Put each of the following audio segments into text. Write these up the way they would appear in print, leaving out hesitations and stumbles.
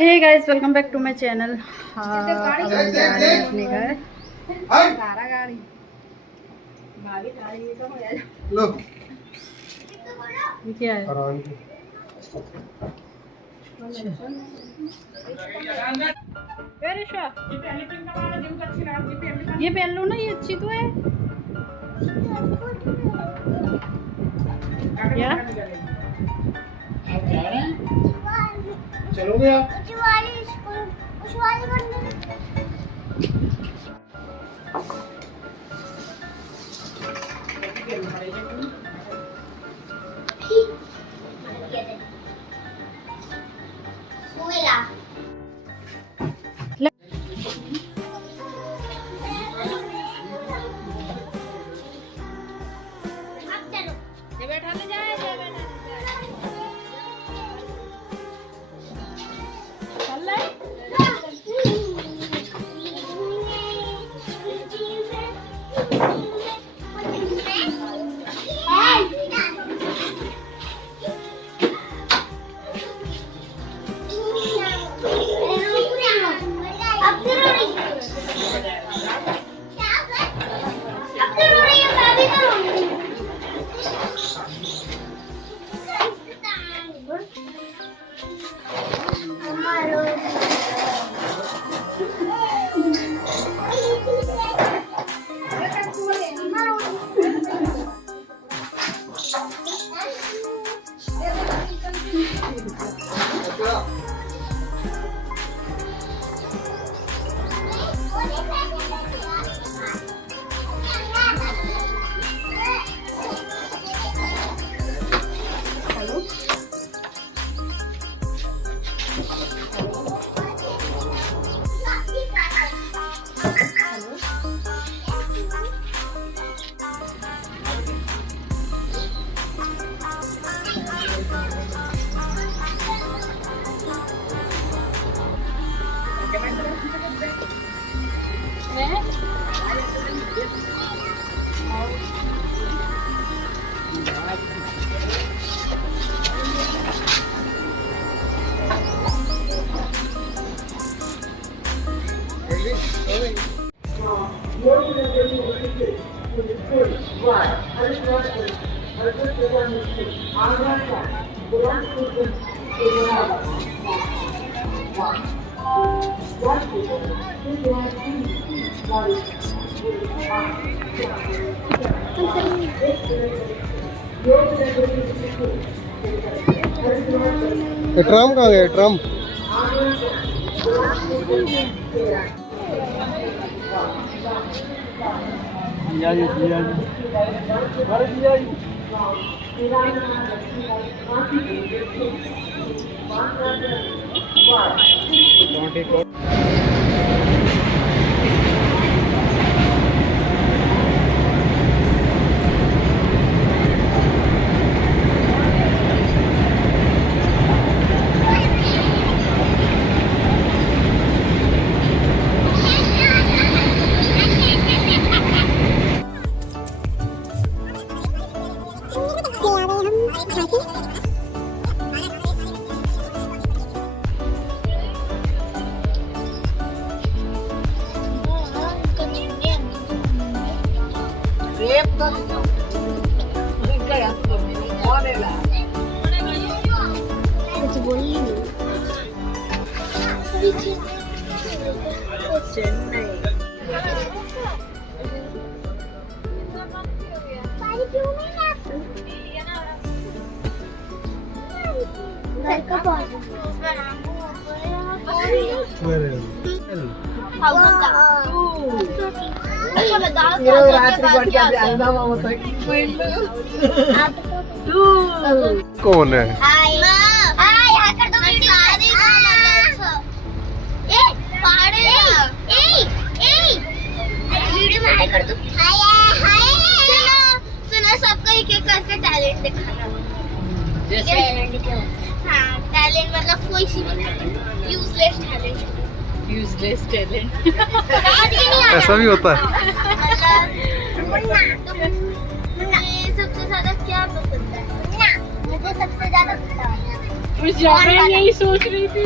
Hey guys, welcome back to my channel. अपने घर ये क्या है? ये पहन लो ना, ये अच्छी तो है। क्या चलोगे आप? बैठा ले जाए ट्रम कहाँ गए? ट्रम कौन है? सबका एक एक करके टैलेंट दिखाना। जैसे हाँ, टैलेंट मतलब कोई सी भी यूजलेस टैलेंट। यूजलेस टैलेंट ऐसा भी होता है? सबसे ज्यादा क्या पसंद है? मुझे सबसे ज्यादा जब मैं यही सोच रही थी।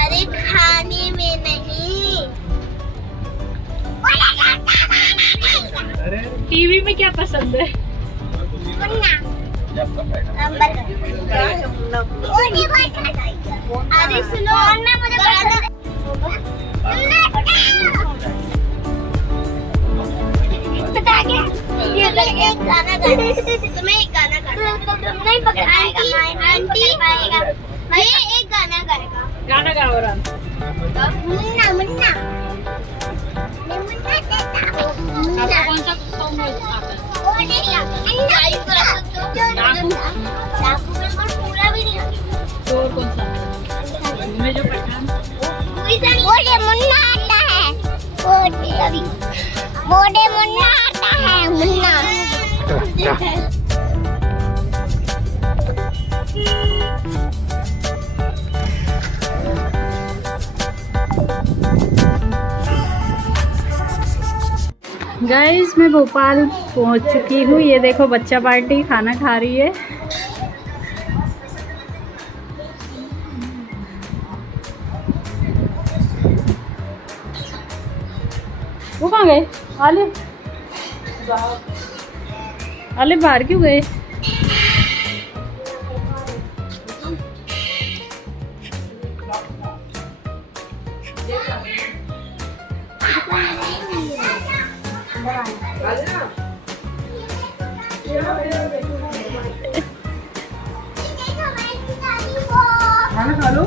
अरे खाने में नहीं। टीवी में क्या पसंद है? अरे सुनो ना, मुझे पता क्या, ये एक गाना गाना, तुम्हें एक गाना गाना, नहीं पकड़ पाएगा आंटी, ये एक गाना गाएगा। गाना गाओ राम। मुन्ना मुन्ना मैं मुन्ना देता हूँ। आपको कौन सा सॉन्ग आता है? वो नहीं आता, डाकू बिल्कुल पूरा भी नहीं आता। तो और कौन सा? में जो पठान बोले मुन्ना आता है, बोले मुन्ना आता है, मुन्ना। गाइस मैं भोपाल पहुंच चुकी हूँ। ये देखो बच्चा पार्टी खाना खा रही है। वो कहाँ गए? आलिफ आलिफ बाहर क्यों गए? खाना खा लो।